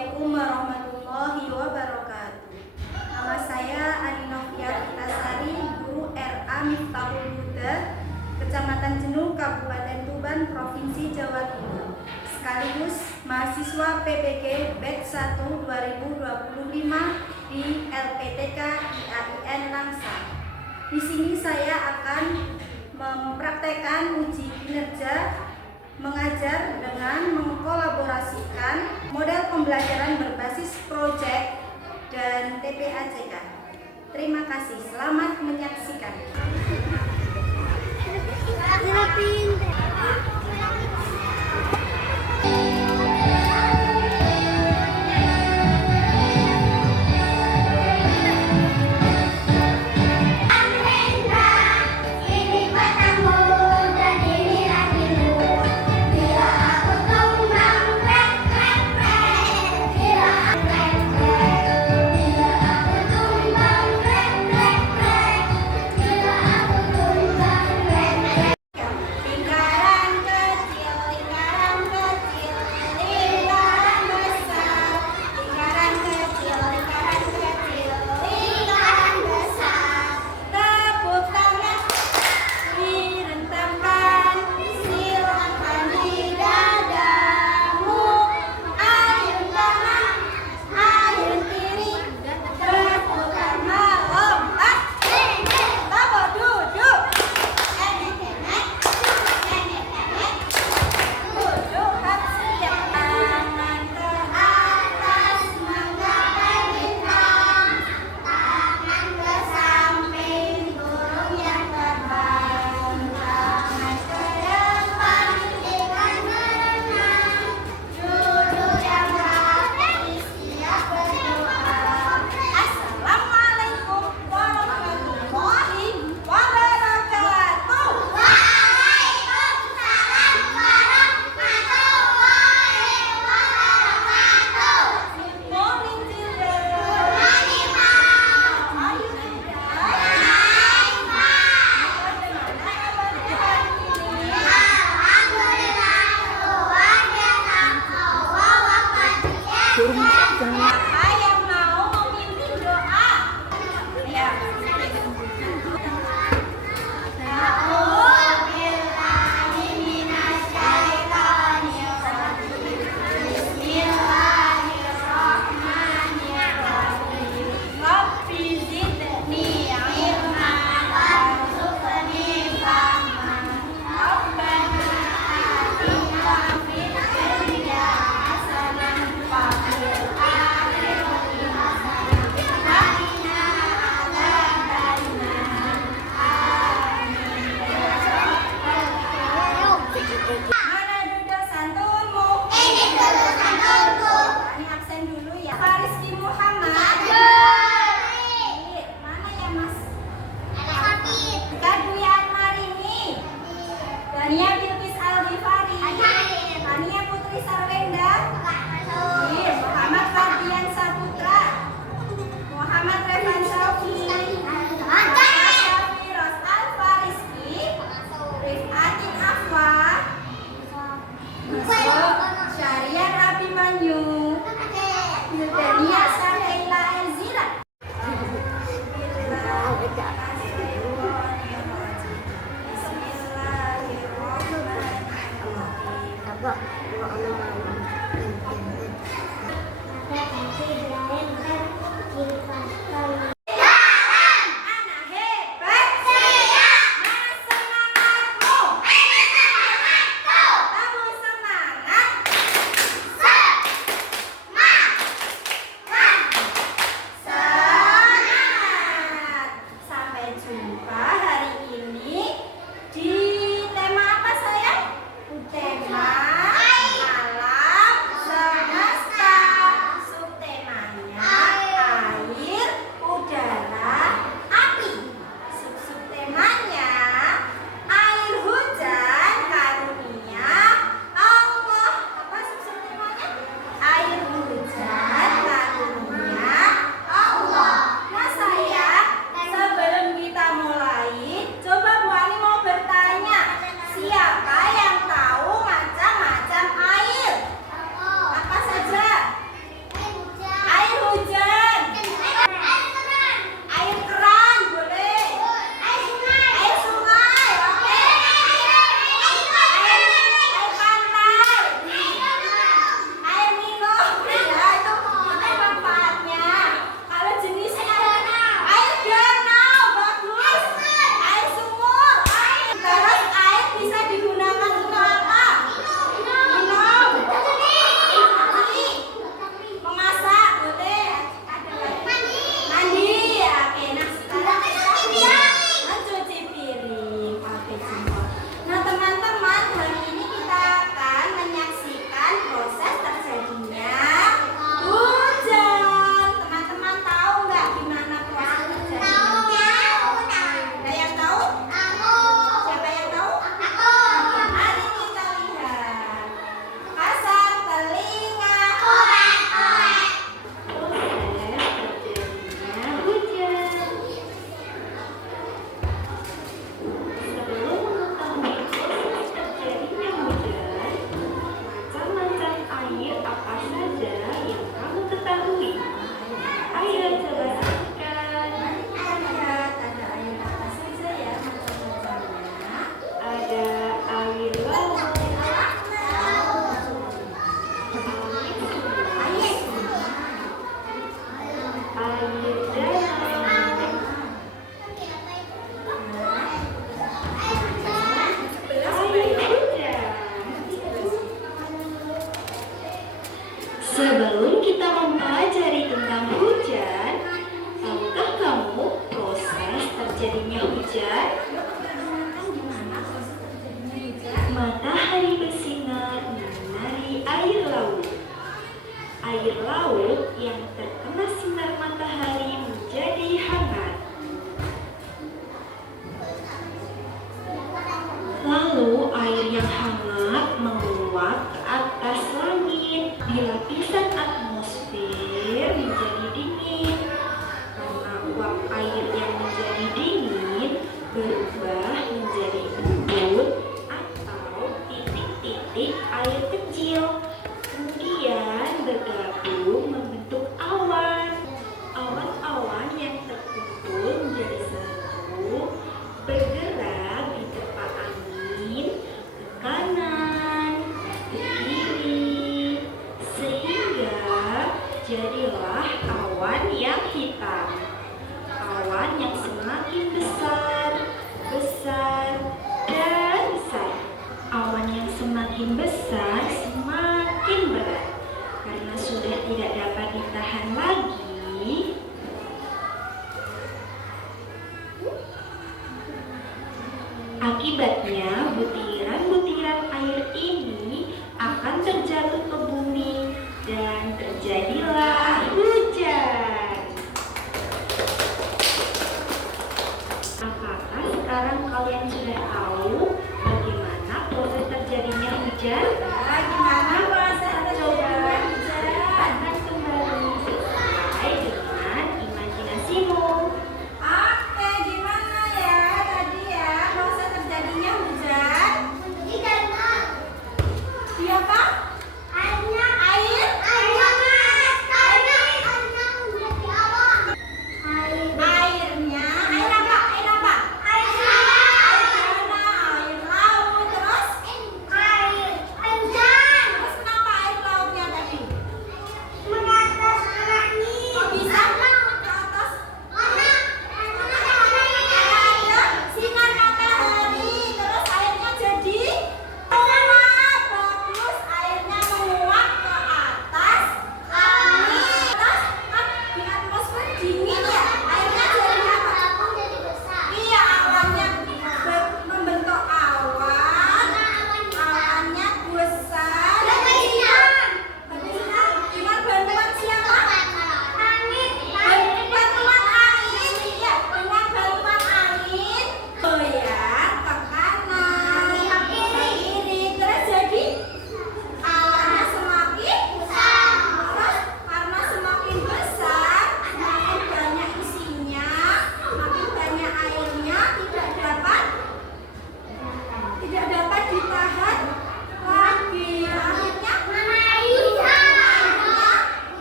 Assalamualaikum warahmatullahi wabarakatuh. Nama saya Aninofia Pitasari, guru RA Miftahul Huda, Kecamatan Jenuh, Kabupaten Tuban, Provinsi Jawa Timur. Sekaligus mahasiswa PPG Batch 1 2025 di LPTK IAIN Langsa. Di sini saya akan mempraktekkan uji kinerja mengajar dengan mengkolaborasikan model pembelajaran berbasis proyek dan TPACK. Terima kasih, selamat menyaksikan. Siapa yang mau memimpin doa? Ya. Mana duduk santunmu? Ini duduk santunku. Ini absen dulu ya. Fariski Muhammad. Mana ya Mas? Ada sakit. Kaduyan Marini. Dania Bilqis Al-Ghifari. Tania Putri Sarwenda. Muhammad Fardian Saputra. Muhammad Revan Syauki. Syarian Abimanyu, Dania Sahila Elzira. Bismillahirrahmanirrahim. air yang menjadi dingin berubah menjadi embun atau titik-titik air kecil. Kemudian bergabung membentuk awan. Awan-awan yang terkumpul menjadi satu bergerak di tempat angin ke kanan, ke kiri, sehingga jadilah awan yang hitam. Awan yang semakin besar, besar, dan besar. Awan yang semakin besar semakin berat. Karena sudah tidak dapat ditahan lagi, akibatnya butiran-butiran air ini akan terjatuh ke bumi dan terjadilah hujan. Apakah sekarang kalian sudah tahu bagaimana proses terjadinya hujan? Gimana proses terjadinya hujan? Akan kembali sesuai dengan imajinasimu. Oke, gimana ya tadi ya proses terjadinya hujan? Di apa? Air? Airnya, air apa? Air apa? Air tanah, air laut, terus? Terus kenapa air lautnya tadi? Kok bisa ke atas? Ada sinar matahari, terus airnya jadi menguap. Bagus, airnya menguap ke atas angin. Terus kan di atmosfer dingin ya, airnya jadi apa? Iya, awannya membentuk awan. Awannya besar. Dengan bantuan siapa? Bantuan angin, iya, dengan bantuan angin goyang ke kanan, ke kiri, terus jadi awannya semakin besar. Terus karena semakin besar, semakin banyak isinya, makin banyak airnya, tidak dapat ditahan lagi. Akhirnya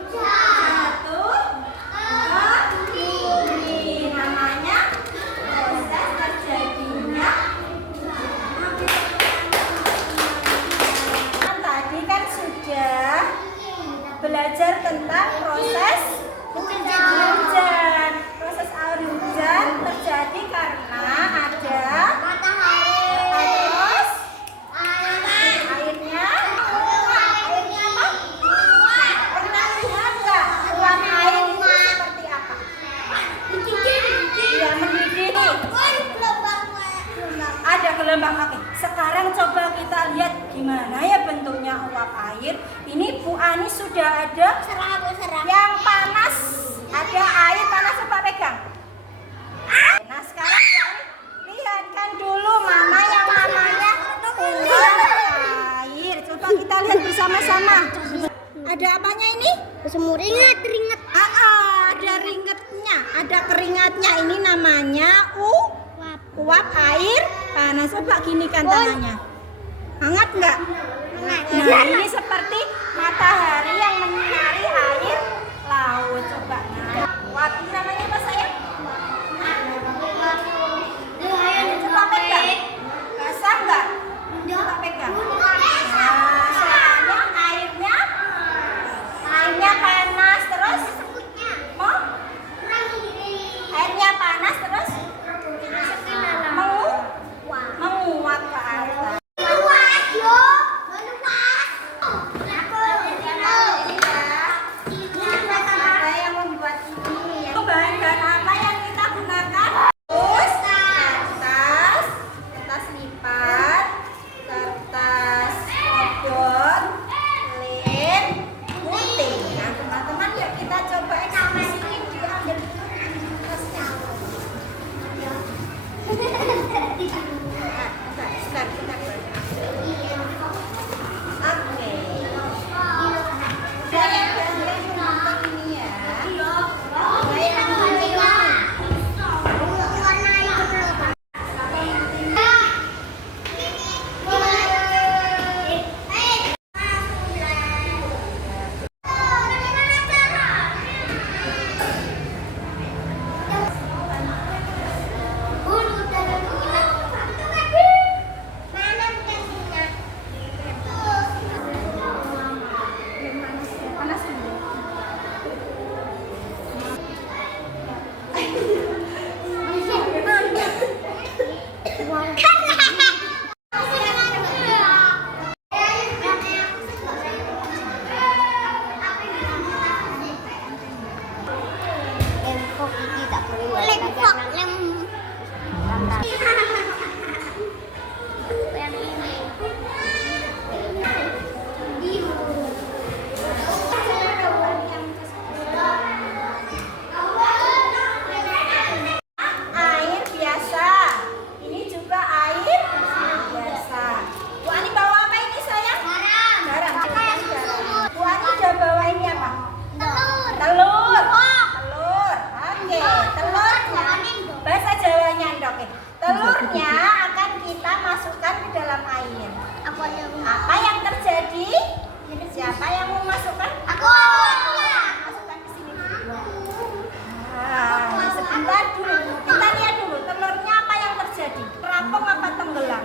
jatuh ke bumi. Namanya proses terjadinya. Tadi kan sudah belajar tentang proses hujan. Proses air hujan terjadi karena ada terus airnya apa? Pernah lihat nggak uap air itu seperti apa? Iya, mendidih. Ada gelombang. Oke, sekarang coba kita lihat gimana ya bentuknya uap air. Ini Bu Ani sudah ada yang panas. Ada air panas, coba pegang. Nah, sekarang Bu Ani lihatkan dulu mana yang namanya uap air. Coba kita lihat bersama-sama. Ada apanya ini? Ringet. Ada ringetnya, ada keringatnya. Ini namanya uap air panas. Coba ginikan tangannya. Hangat nggak? Nah, ini seperti matahari yang menyinari air laut. Coba. Nah, uap ini namanya apa sayang? Coba pegang. Basah nggak? Coba pegang. Nah, soalnya airnya panas terus. Mau? Airnya panas terus menguap ke atas. Ada yang membuat ini ya. Bahan-bahan air. Aku aja. Apa yang terjadi? Siapa yang mau masukkan? Aku. Masukkan ke sini dulu. Nah, sebentar dulu. Kita lihat dulu telurnya apa yang terjadi. Terapung apa tenggelam?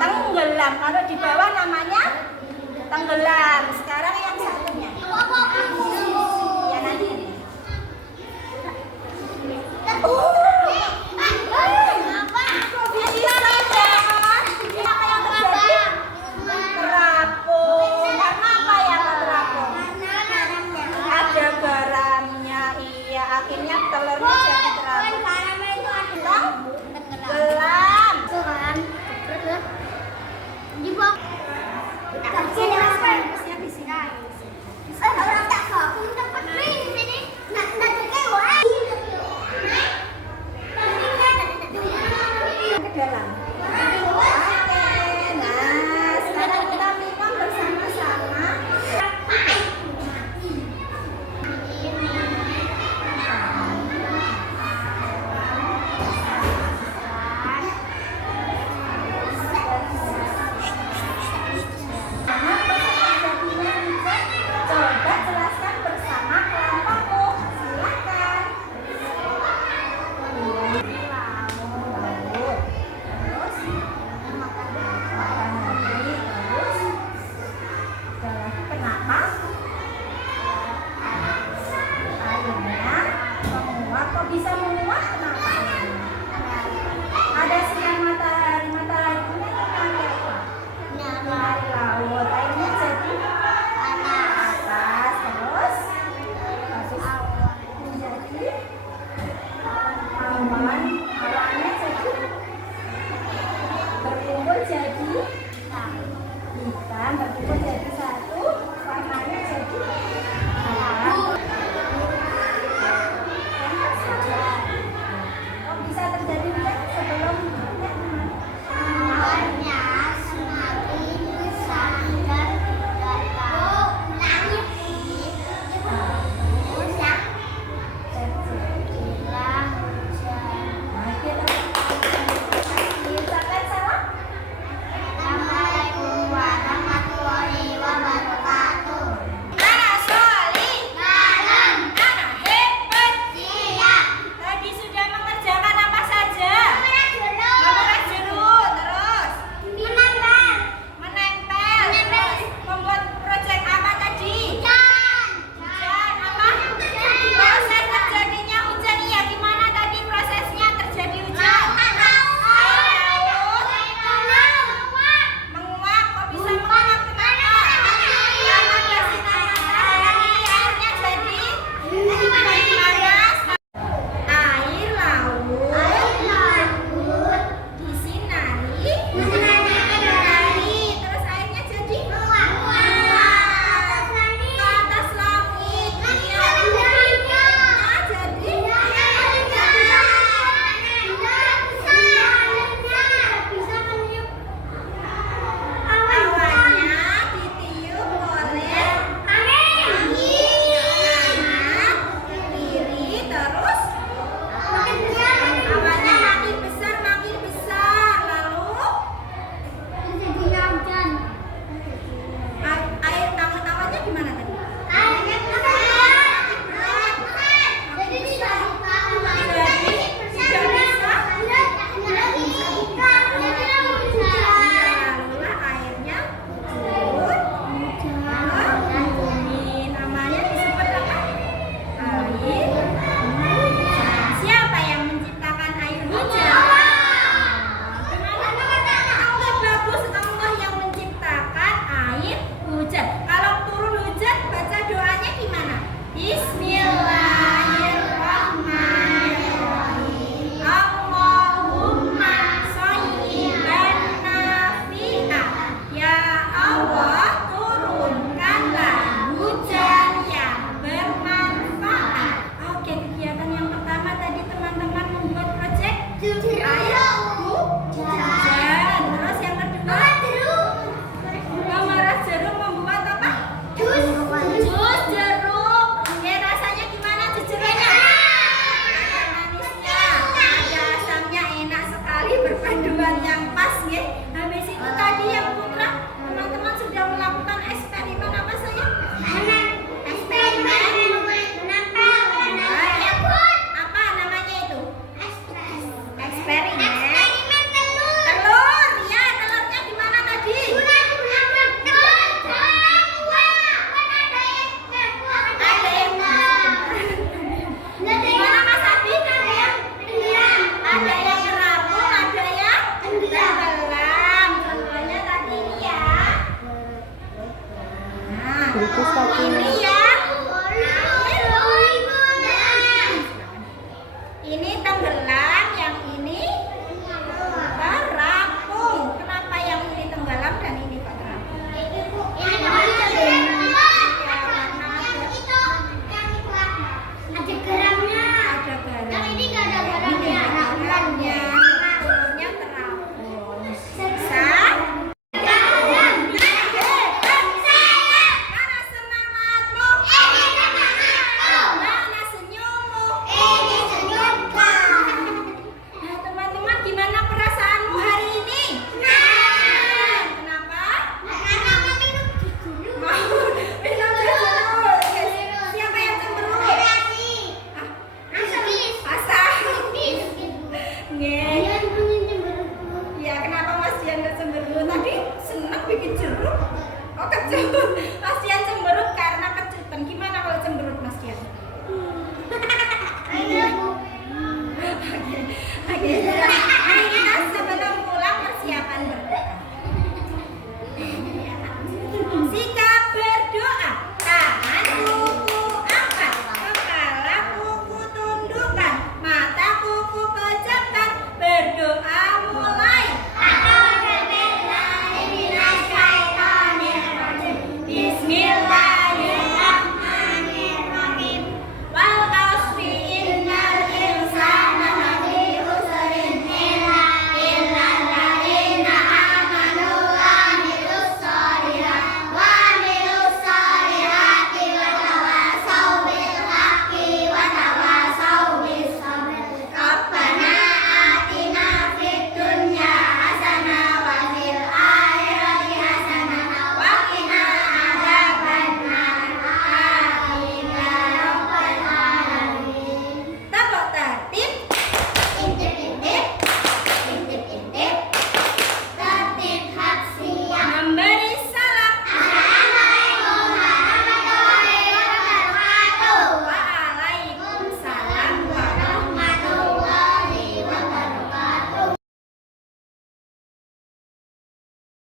Tenggelam. Kalau di bawah namanya tenggelam. Sekarang yang satunya. Ya nanti. Kok bisa dong? Ini apa yang terjadi? Terapung. Karena apa ya terapung? Ada garamnya. Iya, akhirnya telurnya jadi terapung. Tenggelam. Harusnya di sini. Ke dalam. Oke, nah sekarang kita minum bersama-sama. Coba jelaskan bersama kelompokmu. Silakan. Laut. Terus makan lagi. Terus ada lagi kenapa? Airnya menguap. Kok bisa menguap? Kenapa? Ada sinar matahari. Matahari punya nyinari apa? Nyinari laut. Airnya jadi atas. Terus menjadi awan. Awannya jadi berkumpul jadi hitam. Berkumpul jadi satu. Warnanya jadi merah. Kok bisa terjadi hujan sebelum hujan? Nah, kita ucapkan salam. Ini